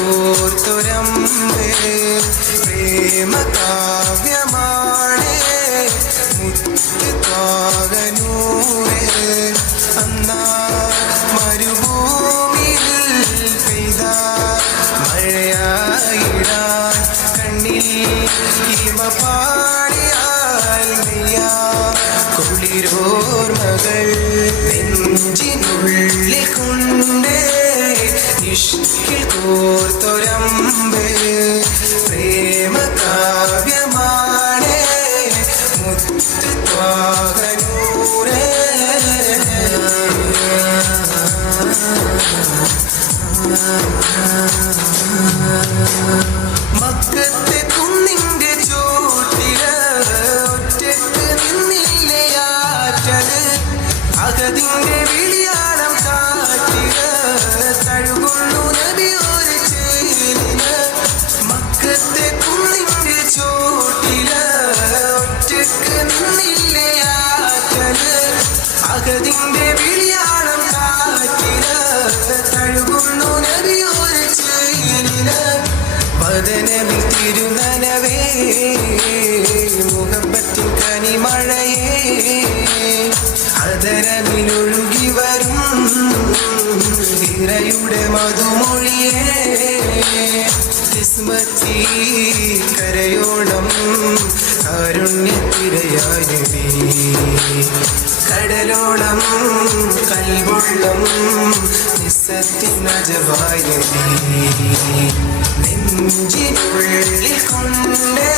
കോർത്തൊരമ്പ് പ്രേമ കാവ്യമാണ് മുത്തുത്വാകനൂറ് അന്നാ മരുഭൂമിയിൽ പെയ്ത മഴയായിടാൻ കണ്ണിൽ ഹിമ പാടിയാൽ മെയ്യാ കുളിരോർമകൾ നെഞ്ചിനുള്ളിൽ കൊണ്ട് ഇഷ്കിൽ കോർത്തൊരമ്പ് പ്രേമ കാവ്യമാണ് മുത്തുത്വാകനൂറ് മക്കത്തെ കുന്നിന്റെ ചോട്ടില് ഒറ്റക്ക് നിന്നില്ലേ ആറ്റല് അകതിന്റെ വിളിയാളം കാറ്റില് തഴുകുന്നു നബിയൊരു ചേലിന് മക്കത്തെ കുന്നിന്റെ ചോട്ടില് ഒറ്റക്ക് നിന്നില്ലേ ആറ്റല് അകതിന്റെ വിളിയാളം കാറ്റില് തഴുകുന്നു നബിയൊരു ചേലിന് വദനമിൽ തിരുനനവേ മുഹബത്തിൻ കനിമഴയേ അതരമിലൊഴുകി വരും ഇരയുടെ മധുമൊഴിയേ കിസ്മത്തി കരയോണം കാരുണ്യത്തിരയായി കടലോളം കൽവെള്ളം നിസ്സത്തിനജവായി നെഞ്ചിനുള്ളിൽ കൊണ്ട്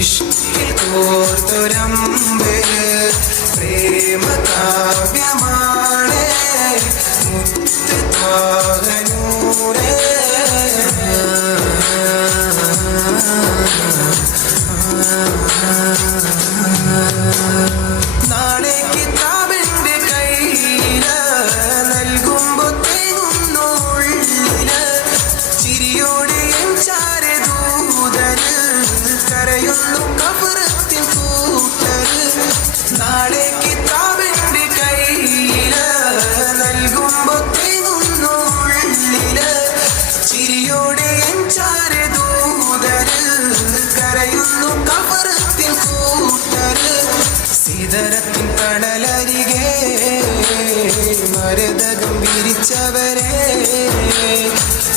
ഇഷ്കിൽ കോർത്തൊരമ്പ് പ്രേമ കാവ്യമാണ് മുത്തുത്വാകനൂറ് നാളെ കിതാബിന്റെ കയ്യില് നൽകുമ്പോ തേങ്ങുന്നു ഉള്ളില് ചിരിയോടെ ചാരദൂതര് കരയുന്നു കബറത്തിൻ കൂട്ടര് നാളെ കിതാബിന്റെ കയ്യില് നൽകുമ്പോ തേങ്ങുന്നു ഉള്ളില് ചിരിയോടെ ചാരദൂതര് കരയുന്നു കബറത്തിൻ കൂട്ടര് സിദറത്തിൻ കടലരികെ മരതകം വിരിച്ചവരെ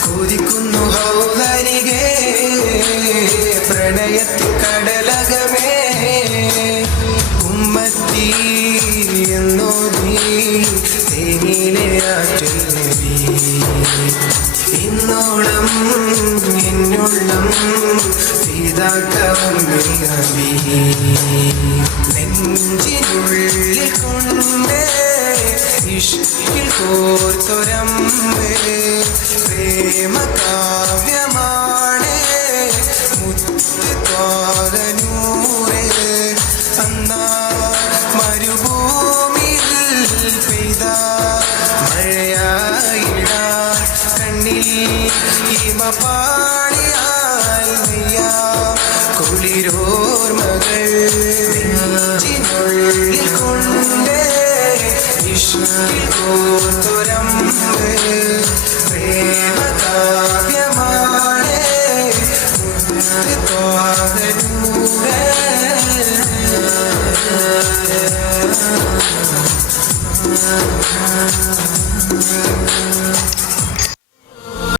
കൊതിക്കുന്നു ഹൗലരികെ പ്രണയത്തിൻ കടലകമേ ഉമ്മത്തി എന്നോ നീ തേനിലെ ആറ്റിൽ നബി ഇന്നോളം എന്നുള്ളം സീതാക്കവം നബി നെഞ്ചിനുള്ളിൽ കൊണ്ട് ഇഷ്കിൽ കോർത്തൊരമ്പ് പ്രേമ കാവ്യമാണ് മുത്തുത്വാകനൂറ് അന്നാ മരുഭൂമിയിൽ പെയ്ത മഴയായിടാൻ കണ്ണിൽ ഹിമ പാടിയാൽ മെയ്യാ കുളിരോർമകൾ നെഞ്ചിനുള്ളിൽ കൊണ്ട് ഇഷ്കിൽ കോർത്തൊരമ്പ് പ്രേമ കാവ്യമാണ് മുത്തുത്വാകനൂറ്